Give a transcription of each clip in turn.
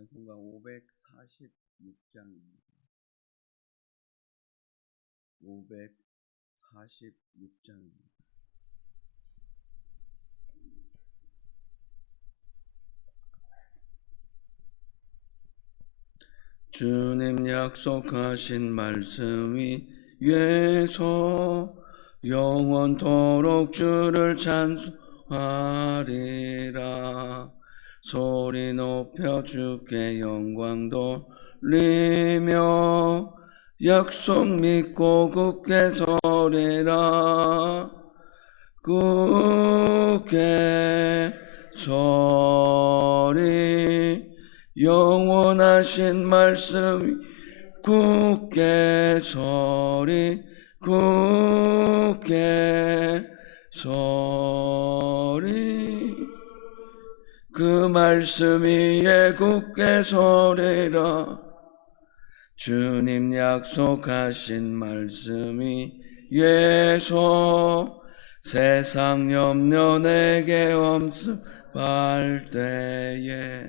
찬송가 546장입니다. 546장입니다. 주님 약속하신 말씀이 위에서 영원토록 주를 찬송하리라. 소리 높여 주께 영광 돌리며 약속 믿고 굳게 서리라. 굳게 서리. 영원하신 말씀이 굳게 서리. 굳게 서리. 그 말씀 위에 굳게 서리라. 주님 약속하신 말씀이 위에서 세상 염려 내게 엄습할 때에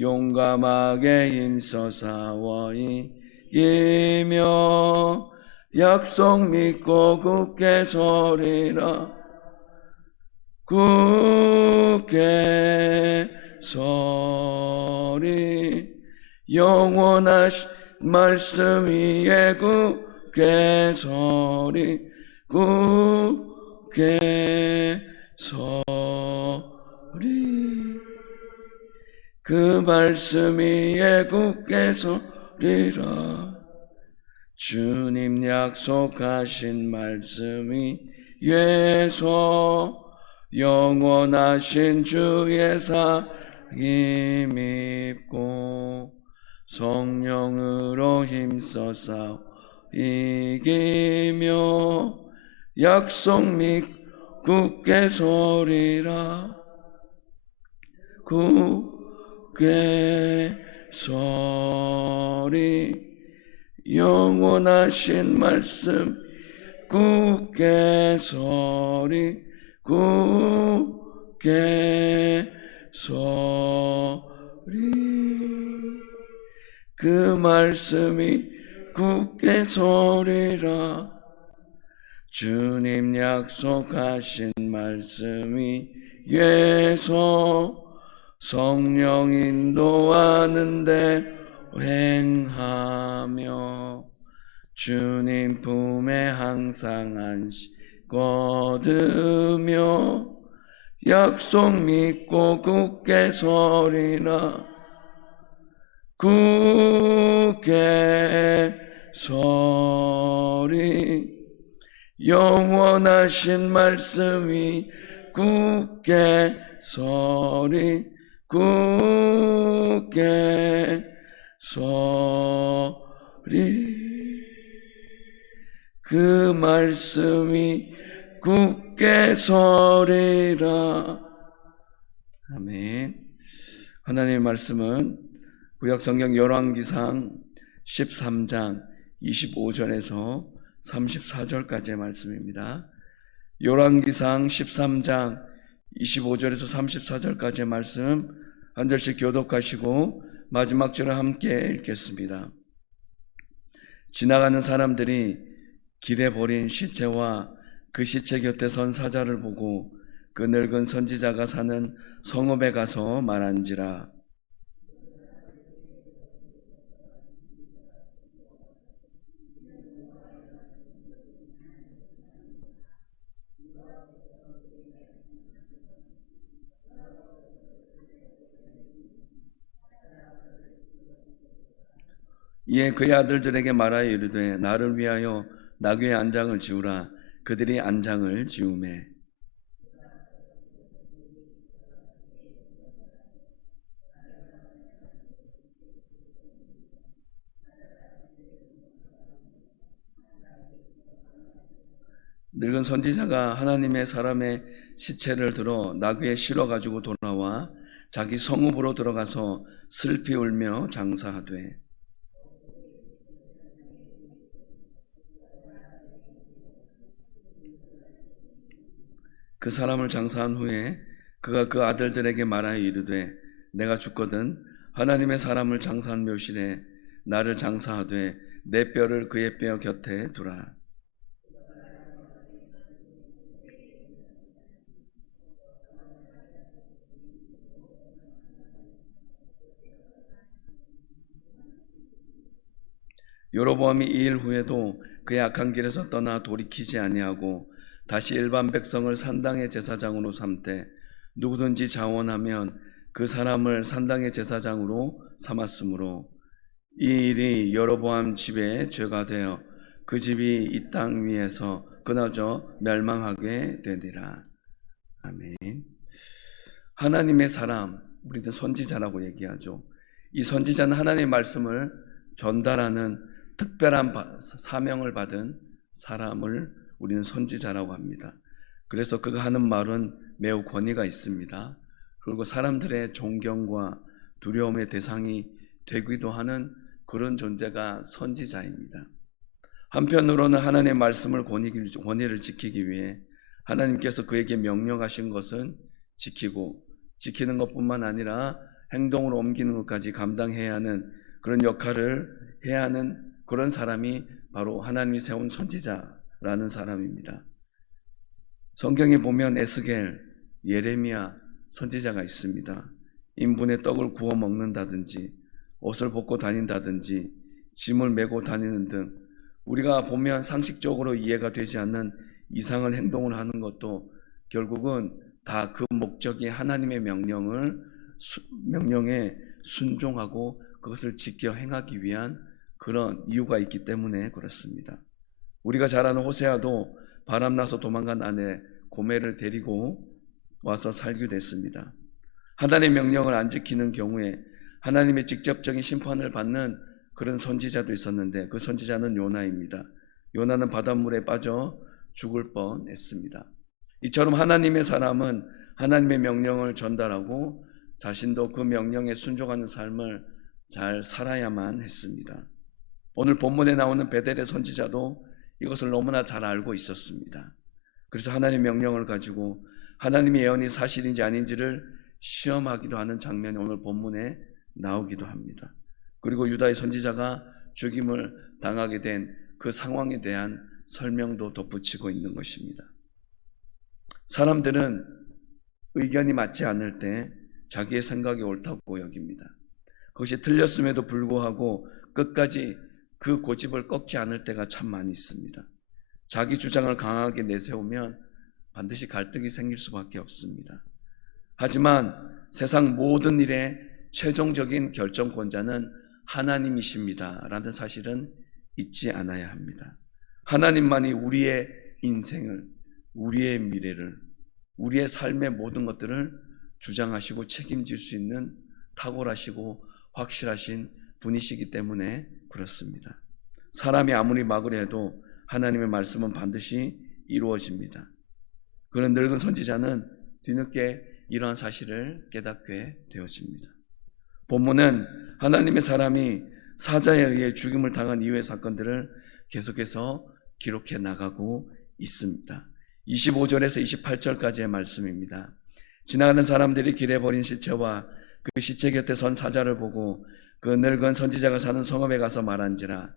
용감하게 힘써 싸워 이기며 약속 믿고 굳게 서리라. 굳게 서리. 영원하신 말씀 위에 굳게 서리. 굳게 서리. 그 말씀 위에 굳게 서리라. 주님 약속하신 말씀이 위에서 영원하신 주의 사랑이 밉고 성령으로 힘써 싸워 이기며 약속 믿고 굳게 서리라. 굳게 서리. 영원하신 말씀 굳게 서리. 굳게 서리. 그 말씀이 굳게 서리라. 주님 약속하신 말씀이 위에서 성령 인도하는데 행하며 주님 품에 항상 안식 거두며 약속 믿고 굳게 서리라. 굳게 서리. 영원하신 말씀이 굳게 서리. 굳게 서리. 그 말씀이 굳게 서리라. 아멘. 하나님의 말씀은 구약성경 열왕기상 13장 25절에서 34절까지의 말씀입니다. 열왕기상 13장 25절에서 34절까지의 말씀 한 절씩 교독하시고 마지막 절을 함께 읽겠습니다. 지나가는 사람들이 길에 버린 시체와 그 시체 곁에 선 사자를 보고 그 늙은 선지자가 사는 성읍에 가서 말한지라. 이에 그의 아들들에게 말하여 이르되 나를 위하여 나귀의 안장을 지우라. 그들이 안장을 지우매 늙은 선지자가 하나님의 사람의 시체를 들어 나귀에 실어 가지고 돌아와 자기 성읍으로 들어가서 슬피 울며 장사하되 그 사람을 장사한 후에 그가 그 아들들에게 말하여 이르되 내가 죽거든 하나님의 사람을 장사한 묘실에 나를 장사하되 내 뼈를 그의 뼈 곁에 두라. 여로보암이 이 일 후에도 그의 악한 길에서 떠나 돌이키지 아니하고 다시 일반 백성을 산당의 제사장으로 삼되 누구든지 자원하면 그 사람을 산당의 제사장으로 삼았으므로 이 일이 여로보암 집의 죄가 되어 그 집이 이 땅 위에서 끊어져 멸망하게 되니라. 아멘. 하나님의 사람, 우리들 선지자라고 얘기하죠. 이 선지자는 하나님의 말씀을 전달하는 특별한 사명을 받은 사람을 우리는 선지자라고 합니다. 그래서 그가 하는 말은 매우 권위가 있습니다. 그리고 사람들의 존경과 두려움의 대상이 되기도 하는 그런 존재가 선지자입니다. 한편으로는 하나님의 말씀을 권위를 지키기 위해 하나님께서 그에게 명령하신 것은 지키는 것뿐만 아니라 행동으로 옮기는 것까지 감당해야 하는 그런 역할을 해야 하는 그런 사람이 바로 하나님이 세운 선지자라는 사람입니다. 성경에 보면 에스겔, 예레미야 선지자가 있습니다. 인분의 떡을 구워 먹는다든지 옷을 벗고 다닌다든지 짐을 메고 다니는 등 우리가 보면 상식적으로 이해가 되지 않는 이상한 행동을 하는 것도 결국은 다 그 목적이 하나님의 명령에 순종하고 그것을 지켜 행하기 위한 그런 이유가 있기 때문에 그렇습니다. 우리가 잘 아는 호세아도 바람나서 도망간 아내 고멜을 데리고 와서 살기도 했습니다. 하나님의 명령을 안 지키는 경우에 하나님의 직접적인 심판을 받는 그런 선지자도 있었는데 그 선지자는 요나입니다. 요나는 바닷물에 빠져 죽을 뻔했습니다. 이처럼 하나님의 사람은 하나님의 명령을 전달하고 자신도 그 명령에 순종하는 삶을 잘 살아야만 했습니다. 오늘 본문에 나오는 베델의 선지자도 이것을 너무나 잘 알고 있었습니다. 그래서 하나님의 명령을 가지고 하나님의 예언이 사실인지 아닌지를 시험하기도 하는 장면이 오늘 본문에 나오기도 합니다. 그리고 유다의 선지자가 죽임을 당하게 된 그 상황에 대한 설명도 덧붙이고 있는 것입니다. 사람들은 의견이 맞지 않을 때 자기의 생각이 옳다고 여깁니다. 그것이 틀렸음에도 불구하고 끝까지 그 고집을 꺾지 않을 때가 참 많이 있습니다. 자기 주장을 강하게 내세우면 반드시 갈등이 생길 수밖에 없습니다. 하지만 세상 모든 일의 최종적인 결정권자는 하나님이십니다 라는 사실은 잊지 않아야 합니다. 하나님만이 우리의 인생을, 우리의 미래를, 우리의 삶의 모든 것들을 주장하시고 책임질 수 있는 탁월하시고 확실하신 분이시기 때문에 그렇습니다. 사람이 아무리 막으려 해도 하나님의 말씀은 반드시 이루어집니다. 그런 늙은 선지자는 뒤늦게 이러한 사실을 깨닫게 되었습니다. 본문은 하나님의 사람이 사자에 의해 죽임을 당한 이후의 사건들을 계속해서 기록해 나가고 있습니다. 25절에서 28절까지의 말씀입니다. 지나가는 사람들이 길에 버린 시체와 그 시체 곁에 선 사자를 보고 그 늙은 선지자가 사는 성읍에 가서 말한지라.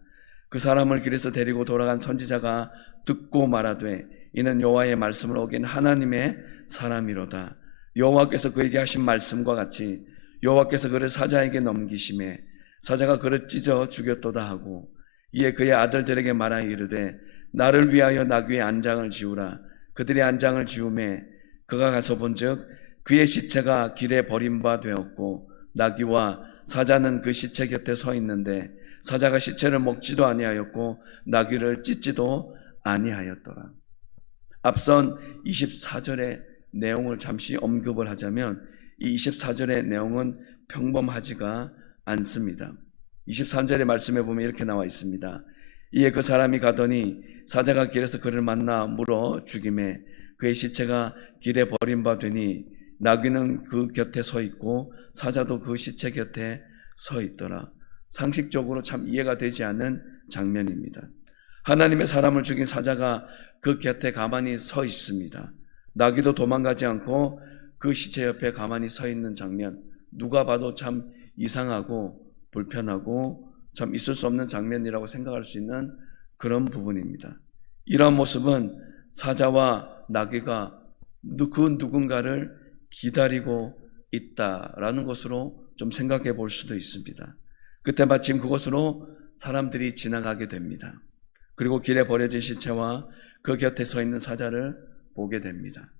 그 사람을 길에서 데리고 돌아간 선지자가 듣고 말하되 이는 여호와의 말씀을 어긴 하나님의 사람이로다. 여호와께서 그에게 하신 말씀과 같이 여호와께서 그를 사자에게 넘기심에 사자가 그를 찢어 죽였도다 하고 이에 그의 아들들에게 말하여 이르되 나를 위하여 나귀의 안장을 지우라. 그들의 안장을 지우매 그가 가서 본즉 그의 시체가 길에 버린 바 되었고 나귀와 사자는 그 시체 곁에 서 있는데 사자가 시체를 먹지도 아니하였고 나귀를 찢지도 아니하였더라. 앞선 24절의 내용을 잠시 언급을 하자면 이 24절의 내용은 평범하지가 않습니다. 23절의 말씀에 보면 이렇게 나와 있습니다. 이에 그 사람이 가더니 사자가 길에서 그를 만나 물어 죽임에 그의 시체가 길에 버린 바 되니 나귀는 그 곁에 서 있고 사자도 그 시체 곁에 서 있더라. 상식적으로 참 이해가 되지 않는 장면입니다. 하나님의 사람을 죽인 사자가 그 곁에 가만히 서 있습니다. 나귀도 도망가지 않고 그 시체 옆에 가만히 서 있는 장면, 누가 봐도 참 이상하고 불편하고 참 있을 수 없는 장면이라고 생각할 수 있는 그런 부분입니다. 이런 모습은 사자와 나귀가 그 누군가를 기다리고 있다라는 것으로 좀 생각해 볼 수도 있습니다. 그때 마침 그곳으로 사람들이 지나가게 됩니다. 그리고 길에 버려진 시체와 그 곁에 서 있는 사자를 보게 됩니다.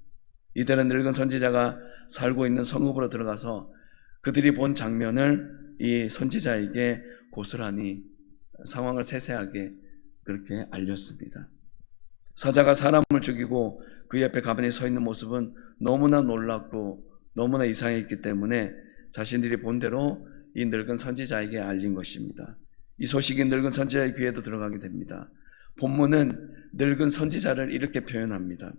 이들은 늙은 선지자가 살고 있는 성읍으로 들어가서 그들이 본 장면을 이 선지자에게 고스란히 상황을 세세하게 그렇게 알렸습니다. 사자가 사람을 죽이고 그 옆에 가만히 서 있는 모습은 너무나 놀랍고 너무나 이상했기 때문에 자신들이 본 대로 이 늙은 선지자에게 알린 것입니다. 이 소식이 늙은 선지자의 귀에도 들어가게 됩니다. 본문은 늙은 선지자를 이렇게 표현합니다.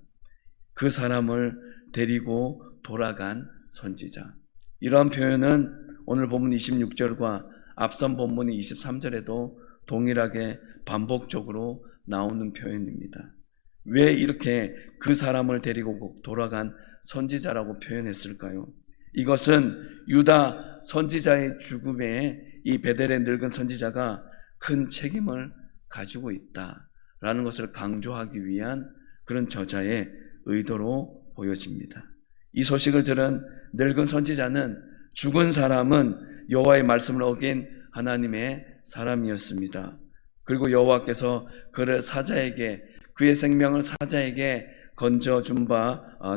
그 사람을 데리고 돌아간 선지자. 이러한 표현은 오늘 본문 26절과 앞선 본문이 23절에도 동일하게 반복적으로 나오는 표현입니다. 왜 이렇게 그 사람을 데리고 돌아간 선지자라고 표현했을까요? 이것은 유다 선지자의 죽음에 이 베델의 늙은 선지자가 큰 책임을 가지고 있다라는 것을 강조하기 위한 그런 저자의 의도로 보여집니다. 이 소식을 들은 늙은 선지자는 죽은 사람은 여호와의 말씀을 어긴 하나님의 사람이었습니다. 그리고 여호와께서 그를 사자에게, 그의 생명을 사자에게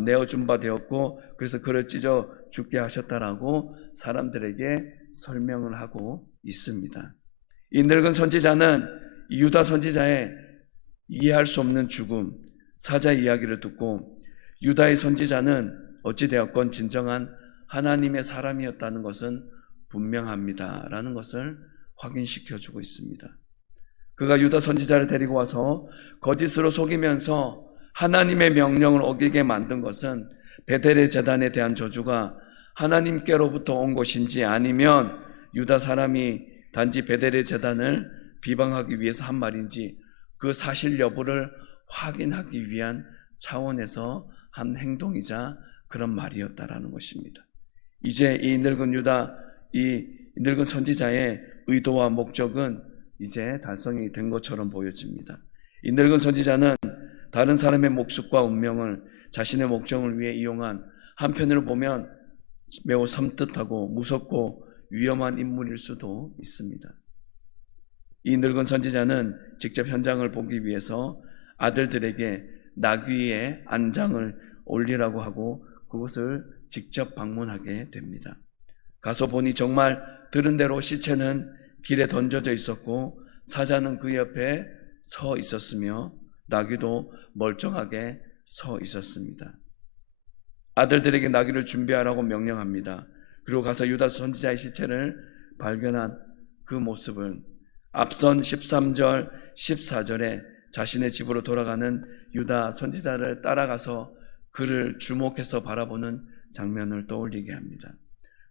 내어준 바 되었고, 그래서 그를 찢어 죽게 하셨다라고 사람들에게 설명을 하고 있습니다. 이 늙은 선지자는 유다 선지자의 이해할 수 없는 죽음, 사자의 이야기를 듣고 유다의 선지자는 어찌되었건 진정한 하나님의 사람이었다는 것은 분명합니다라는 것을 확인시켜주고 있습니다. 그가 유다 선지자를 데리고 와서 거짓으로 속이면서 하나님의 명령을 어기게 만든 것은 베델의 제단에 대한 저주가 하나님께로부터 온 것인지 아니면 유다 사람이 단지 베델의 제단을 비방하기 위해서 한 말인지 그 사실 여부를 확인하기 위한 차원에서 한 행동이자 그런 말이었다라는 것입니다. 이제 이 늙은 선지자의 의도와 목적은 이제 달성이 된 것처럼 보여집니다. 이 늙은 선지자는 다른 사람의 목숨과 운명을 자신의 목적을 위해 이용한, 한편으로 보면 매우 섬뜩하고 무섭고 위험한 인물일 수도 있습니다. 이 늙은 선지자는 직접 현장을 보기 위해서 아들들에게 나귀의 안장을 올리라고 하고 그것을 직접 방문하게 됩니다. 가서 보니 정말 들은 대로 시체는 길에 던져져 있었고 사자는 그 옆에 서 있었으며 나귀도 멀쩡하게 서 있었습니다. 아들들에게 나귀를 준비하라고 명령합니다. 그리고 가서 유다 선지자의 시체를 발견한 그 모습은 앞선 13절, 14절에 자신의 집으로 돌아가는 유다 선지자를 따라가서 그를 주목해서 바라보는 장면을 떠올리게 합니다.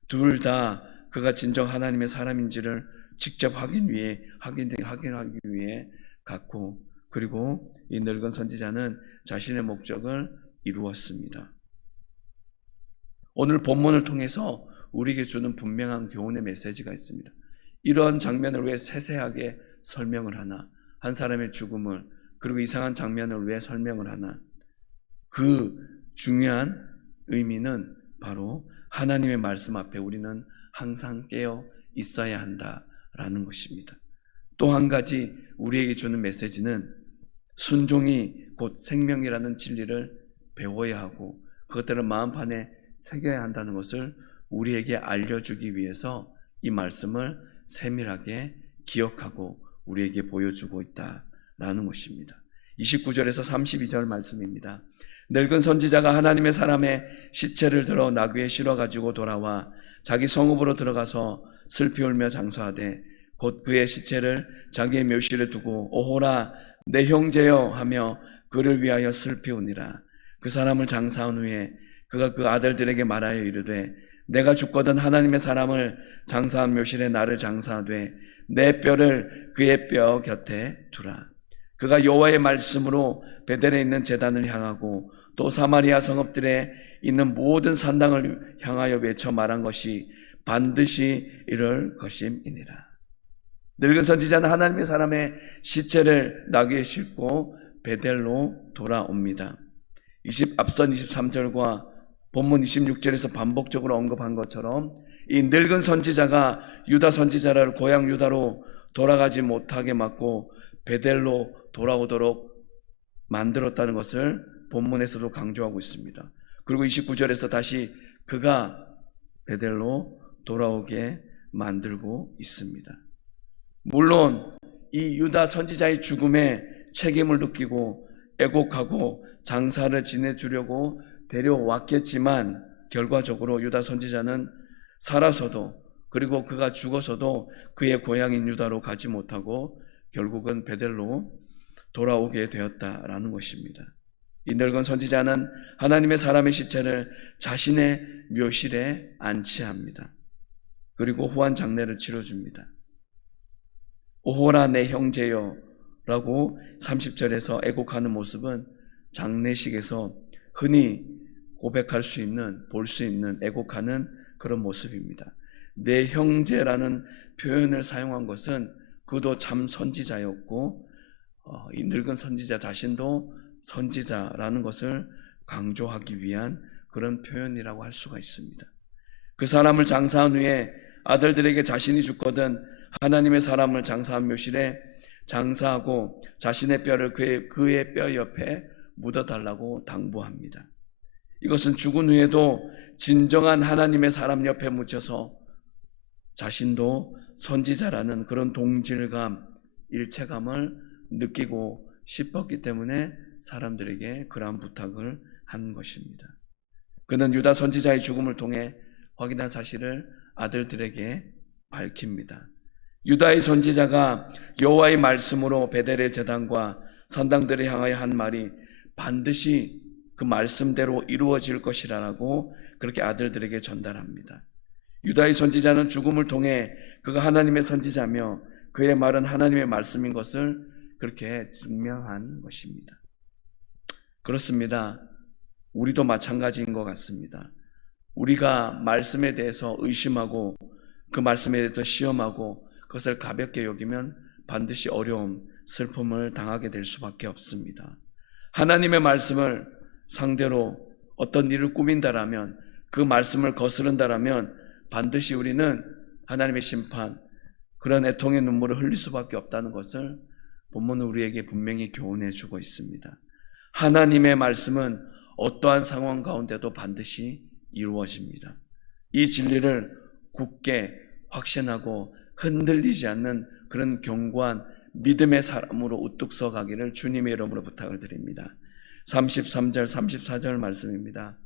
둘 다 그가 진정 하나님의 사람인지를 직접 확인하기 위해 갔고, 그리고 이 늙은 선지자는 자신의 목적을 이루었습니다. 오늘 본문을 통해서 우리에게 주는 분명한 교훈의 메시지가 있습니다. 이런 장면을 왜 세세하게 설명을 하나? 한 사람의 죽음을, 그리고 이상한 장면을 왜 설명을 하나? 그 중요한 의미는 바로 하나님의 말씀 앞에 우리는 항상 깨어 있어야 한다라는 것입니다. 또 한 가지 우리에게 주는 메시지는 순종이 곧 생명이라는 진리를 배워야 하고 그것들을 마음판에 새겨야 한다는 것을 우리에게 알려주기 위해서 이 말씀을 세밀하게 기억하고 우리에게 보여주고 있다라는 것입니다. 29절에서 32절 말씀입니다. 늙은 선지자가 하나님의 사람의 시체를 들어 나귀에 실어 가지고 돌아와 자기 성읍으로 들어가서 슬피 울며 장사하되 곧 그의 시체를 자기의 묘실에 두고 오호라 내 형제여 하며 그를 위하여 슬피 우니라. 그 사람을 장사한 후에 그가 그 아들들에게 말하여 이르되 내가 죽거든 하나님의 사람을 장사한 묘실에 나를 장사하되 내 뼈를 그의 뼈 곁에 두라. 그가 여호와의 말씀으로 베델에 있는 제단을 향하고 또 사마리아 성읍들에 있는 모든 산당을 향하여 외쳐 말한 것이 반드시 이럴 것임이니라. 늙은 선지자는 하나님의 사람의 시체를 나귀에 싣고 베델로 돌아옵니다. 앞선 23절과 본문 26절에서 반복적으로 언급한 것처럼 이 늙은 선지자가 유다 선지자를 고향 유다로 돌아가지 못하게 막고 베델로 돌아오도록 만들었다는 것을 본문에서도 강조하고 있습니다. 그리고 29절에서 다시 그가 베델로 돌아오게 만들고 있습니다. 물론 이 유다 선지자의 죽음에 책임을 느끼고 애곡하고 장사를 지내주려고 데려왔겠지만 결과적으로 유다 선지자는 살아서도 그리고 그가 죽어서도 그의 고향인 유다로 가지 못하고 결국은 베델로 돌아오게 되었다라는 것입니다. 이 늙은 선지자는 하나님의 사람의 시체를 자신의 묘실에 안치합니다. 그리고 후한 장례를 치러줍니다. 오호라 내 형제여 라고 30절에서 애곡하는 모습은 장례식에서 흔히 고백할 수 있는, 볼 수 있는 애곡하는 그런 모습입니다. 내 형제라는 표현을 사용한 것은 그도 참 선지자였고 이 늙은 선지자 자신도 선지자라는 것을 강조하기 위한 그런 표현이라고 할 수가 있습니다. 그 사람을 장사한 후에 아들들에게 자신이 죽거든 하나님의 사람을 장사한 묘실에 장사하고 자신의 뼈를 그의 뼈 옆에 묻어달라고 당부합니다. 이것은 죽은 후에도 진정한 하나님의 사람 옆에 묻혀서 자신도 선지자라는 그런 동질감, 일체감을 느끼고 싶었기 때문에 사람들에게 그러한 부탁을 한 것입니다. 그는 유다 선지자의 죽음을 통해 확인한 사실을 아들들에게 밝힙니다. 유다의 선지자가 여호와의 말씀으로 베델의 제단과 산당들을 향하여 한 말이 반드시 그 말씀대로 이루어질 것이라고 그렇게 아들들에게 전달합니다. 유다의 선지자는 죽음을 통해 그가 하나님의 선지자며 그의 말은 하나님의 말씀인 것을 그렇게 증명한 것입니다. 그렇습니다. 우리도 마찬가지인 것 같습니다. 우리가 말씀에 대해서 의심하고 그 말씀에 대해서 시험하고 그것을 가볍게 여기면 반드시 어려움, 슬픔을 당하게 될 수밖에 없습니다. 하나님의 말씀을 상대로 어떤 일을 꾸민다라면, 그 말씀을 거스른다라면 반드시 우리는 하나님의 심판, 그런 애통의 눈물을 흘릴 수밖에 없다는 것을 본문은 우리에게 분명히 교훈해 주고 있습니다. 하나님의 말씀은 어떠한 상황 가운데도 반드시 이루어집니다. 이 진리를 굳게 확신하고 흔들리지 않는 그런 견고한 믿음의 사람으로 우뚝 서가기를 주님의 이름으로 부탁을 드립니다. 33절 34절 말씀입니다.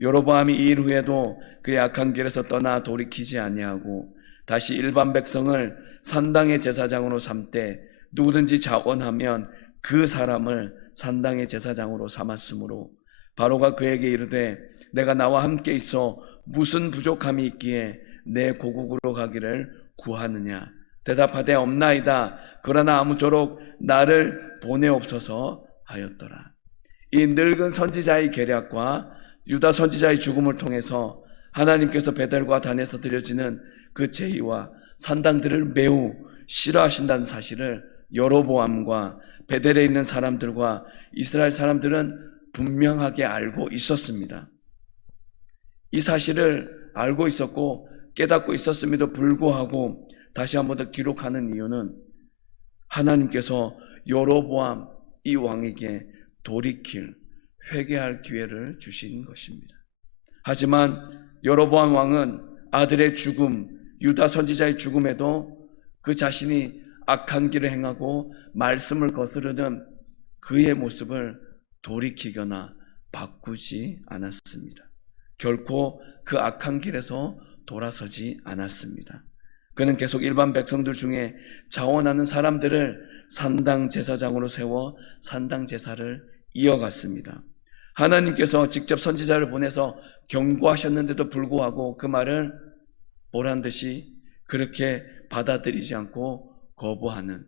여로보암이 이 일 후에도 그의 악한 길에서 떠나 돌이키지 아니하고 다시 일반 백성을 산당의 제사장으로 삼되 누구든지 자원하면 그 사람을 산당의 제사장으로 삼았으므로 바로가 그에게 이르되 내가 나와 함께 있어 무슨 부족함이 있기에 내 고국으로 가기를 구하느냐. 대답하되 없나이다. 그러나 아무쪼록 나를 보내옵소서 하였더라. 이 늙은 선지자의 계략과 유다 선지자의 죽음을 통해서 하나님께서 베델과 단에서 드려지는 그 제의와 산당들을 매우 싫어하신다는 사실을 여로보암과 베델에 있는 사람들과 이스라엘 사람들은 분명하게 알고 있었습니다. 이 사실을 알고 있었고 깨닫고 있었음에도 불구하고 다시 한 번 더 기록하는 이유는 하나님께서 여로보암 이 왕에게 돌이킬, 회개할 기회를 주신 것입니다. 하지만 여로보암 왕은 아들의 죽음, 유다 선지자의 죽음에도 그 자신이 악한 길을 행하고 말씀을 거스르는 그의 모습을 돌이키거나 바꾸지 않았습니다. 결코 그 악한 길에서 돌아서지 않았습니다. 그는 계속 일반 백성들 중에 자원하는 사람들을 산당 제사장으로 세워 산당 제사를 이어갔습니다. 하나님께서 직접 선지자를 보내서 경고하셨는데도 불구하고 그 말을 보란 듯이 그렇게 받아들이지 않고 거부하는,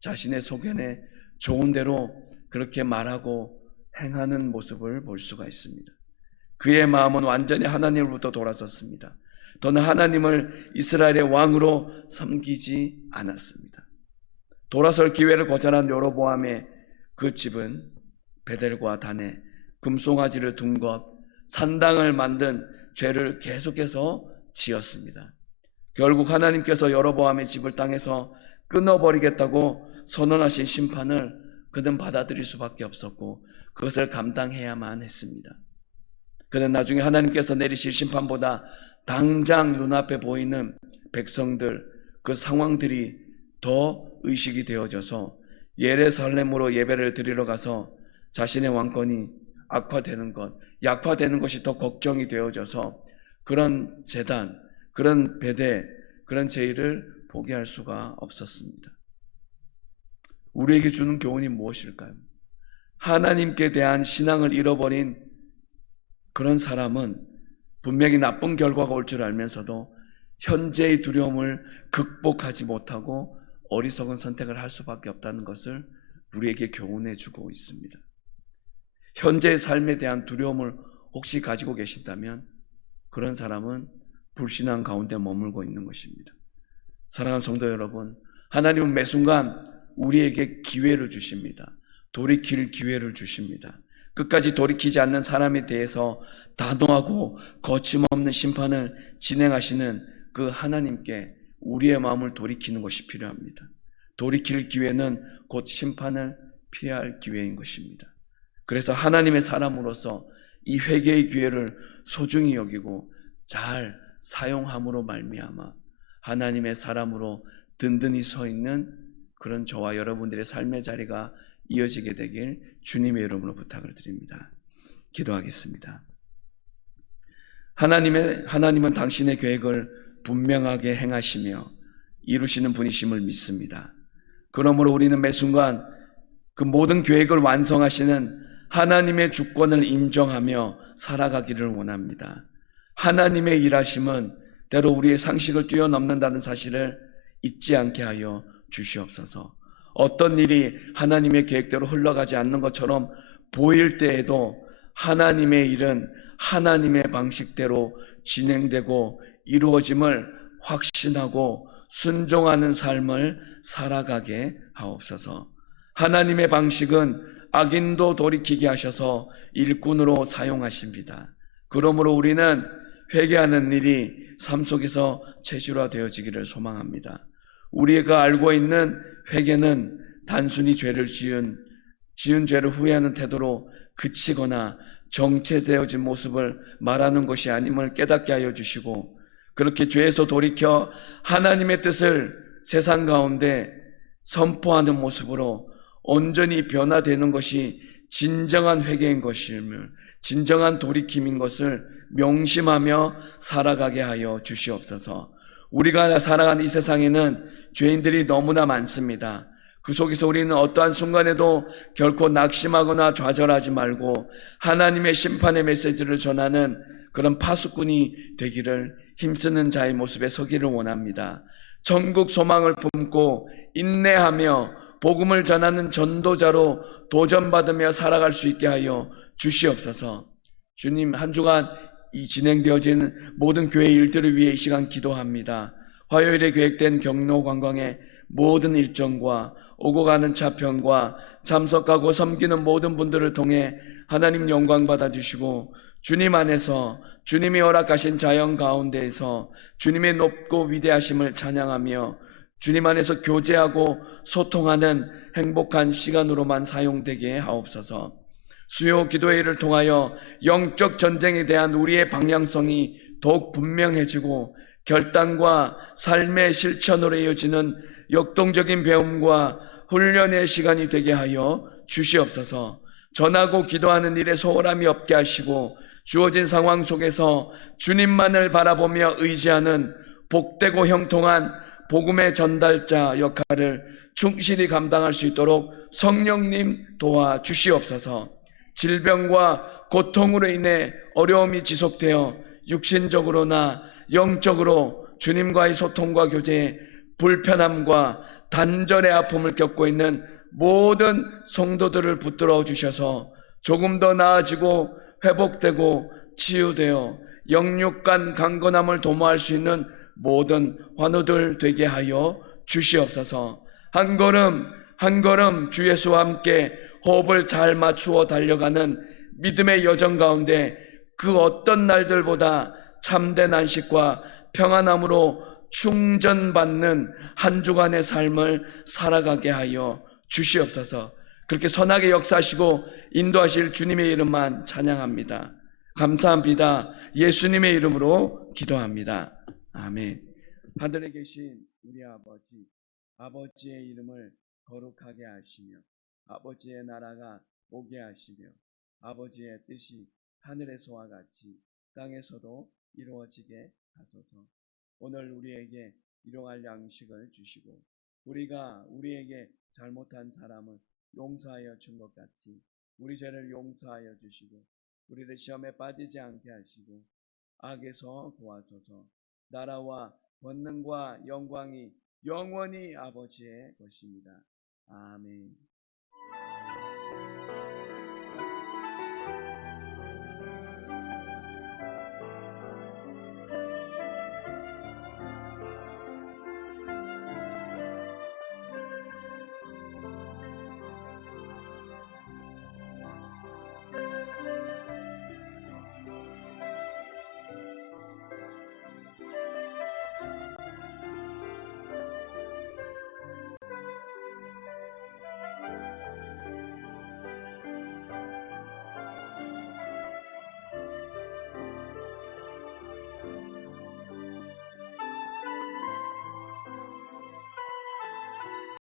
자신의 소견에 좋은 대로 그렇게 말하고 행하는 모습을 볼 수가 있습니다. 그의 마음은 완전히 하나님으로부터 돌아섰습니다. 더는 하나님을 이스라엘의 왕으로 섬기지 않았습니다. 돌아설 기회를 거절한 여로보암의 그 집은 베델과 단에 금송아지를 둔 것, 산당을 만든 죄를 계속해서 지었습니다. 결국 하나님께서 여로보암의 집을 땅에서 끊어버리겠다고 선언하신 심판을 그는 받아들일 수밖에 없었고 그것을 감당해야만 했습니다. 그는 나중에 하나님께서 내리실 심판보다 당장 눈앞에 보이는 백성들, 그 상황들이 더 의식이 되어져서 예루살렘으로 예배를 드리러 가서 자신의 왕권이 악화되는 것, 약화되는 것이 더 걱정이 되어져서 그런 제단, 그런 베델, 그런 제의를 포기할 수가 없었습니다. 우리에게 주는 교훈이 무엇일까요? 하나님께 대한 신앙을 잃어버린 그런 사람은 분명히 나쁜 결과가 올 줄 알면서도 현재의 두려움을 극복하지 못하고 어리석은 선택을 할 수밖에 없다는 것을 우리에게 교훈해 주고 있습니다. 현재의 삶에 대한 두려움을 혹시 가지고 계신다면 그런 사람은 불신앙 가운데 머물고 있는 것입니다. 사랑하는 성도 여러분, 하나님은 매 순간 우리에게 기회를 주십니다. 돌이킬 기회를 주십니다. 끝까지 돌이키지 않는 사람에 대해서 단호하고 거침없는 심판을 진행하시는 그 하나님께 우리의 마음을 돌이키는 것이 필요합니다. 돌이킬 기회는 곧 심판을 피할 기회인 것입니다. 그래서 하나님의 사람으로서 이 회개의 기회를 소중히 여기고 잘 사용함으로 말미암아 하나님의 사람으로 든든히 서 있는 그런 저와 여러분들의 삶의 자리가 이어지게 되길 주님의 이름으로 부탁을 드립니다. 기도하겠습니다. 하나님은 당신의 계획을 분명하게 행하시며 이루시는 분이심을 믿습니다. 그러므로 우리는 매 순간 그 모든 계획을 완성하시는 하나님의 주권을 인정하며 살아가기를 원합니다. 하나님의 일하심은 때로 우리의 상식을 뛰어넘는다는 사실을 잊지 않게 하여 주시옵소서. 어떤 일이 하나님의 계획대로 흘러가지 않는 것처럼 보일 때에도 하나님의 일은 하나님의 방식대로 진행되고 이루어짐을 확신하고 순종하는 삶을 살아가게 하옵소서. 하나님의 방식은 악인도 돌이키게 하셔서 일꾼으로 사용하십니다. 그러므로 우리는 회개하는 일이 삶 속에서 체질화되어지기를 소망합니다. 우리가 알고 있는 회개는 단순히 죄를 지은 죄를 후회하는 태도로 그치거나 정체되어진 모습을 말하는 것이 아님을 깨닫게 하여 주시고, 그렇게 죄에서 돌이켜 하나님의 뜻을 세상 가운데 선포하는 모습으로 온전히 변화되는 것이 진정한 회개인 것임을, 진정한 돌이킴인 것을 명심하며 살아가게 하여 주시옵소서. 우리가 살아가는 이 세상에는 죄인들이 너무나 많습니다. 그 속에서 우리는 어떠한 순간에도 결코 낙심하거나 좌절하지 말고 하나님의 심판의 메시지를 전하는 그런 파수꾼이 되기를 힘쓰는 자의 모습에 서기를 원합니다. 전국 소망을 품고 인내하며 복음을 전하는 전도자로 도전받으며 살아갈 수 있게 하여 주시옵소서. 주님, 한 주간 이 진행되어지는 모든 교회 일들을 위해 이 시간 기도합니다. 화요일에 계획된 경로 관광의 모든 일정과 오고 가는 차편과 참석하고 섬기는 모든 분들을 통해 하나님 영광 받아주시고, 주님 안에서 주님이 허락하신 자연 가운데에서 주님의 높고 위대하심을 찬양하며 주님 안에서 교제하고 소통하는 행복한 시간으로만 사용되게 하옵소서. 수요 기도회를 통하여 영적 전쟁에 대한 우리의 방향성이 더욱 분명해지고 결단과 삶의 실천으로 이어지는 역동적인 배움과 훈련의 시간이 되게 하여 주시옵소서. 전하고 기도하는 일에 소홀함이 없게 하시고 주어진 상황 속에서 주님만을 바라보며 의지하는 복되고 형통한 복음의 전달자 역할을 충실히 감당할 수 있도록 성령님 도와주시옵소서. 질병과 고통으로 인해 어려움이 지속되어 육신적으로나 영적으로 주님과의 소통과 교제에 불편함과 단절의 아픔을 겪고 있는 모든 성도들을 붙들어 주셔서 조금 더 나아지고 회복되고 치유되어 영육간 강건함을 도모할 수 있는 모든 환우들 되게 하여 주시옵소서. 한 걸음 한 걸음 주 예수와 함께 호흡을 잘 맞추어 달려가는 믿음의 여정 가운데 그 어떤 날들보다 참된 안식과 평안함으로 충전받는 한 주간의 삶을 살아가게 하여 주시옵소서. 그렇게 선하게 역사하시고 인도하실 주님의 이름만 찬양합니다. 감사합니다. 예수님의 이름으로 기도합니다. 아멘. 하늘에 계신 우리 아버지, 아버지의 이름을 거룩하게 하시며 아버지의 나라가 오게 하시며 아버지의 뜻이 하늘에서와 같이 땅에서도 이루어지게 하소서. 오늘 우리에게 일용할 양식을 주시고 우리가 우리에게 잘못한 사람을 용서하여 준 것 같이 우리 죄를 용서하여 주시고 우리를 시험에 빠지지 않게 하시고 악에서 구하소서. 나라와 권능과 영광이 영원히 아버지의 것입니다. 아멘.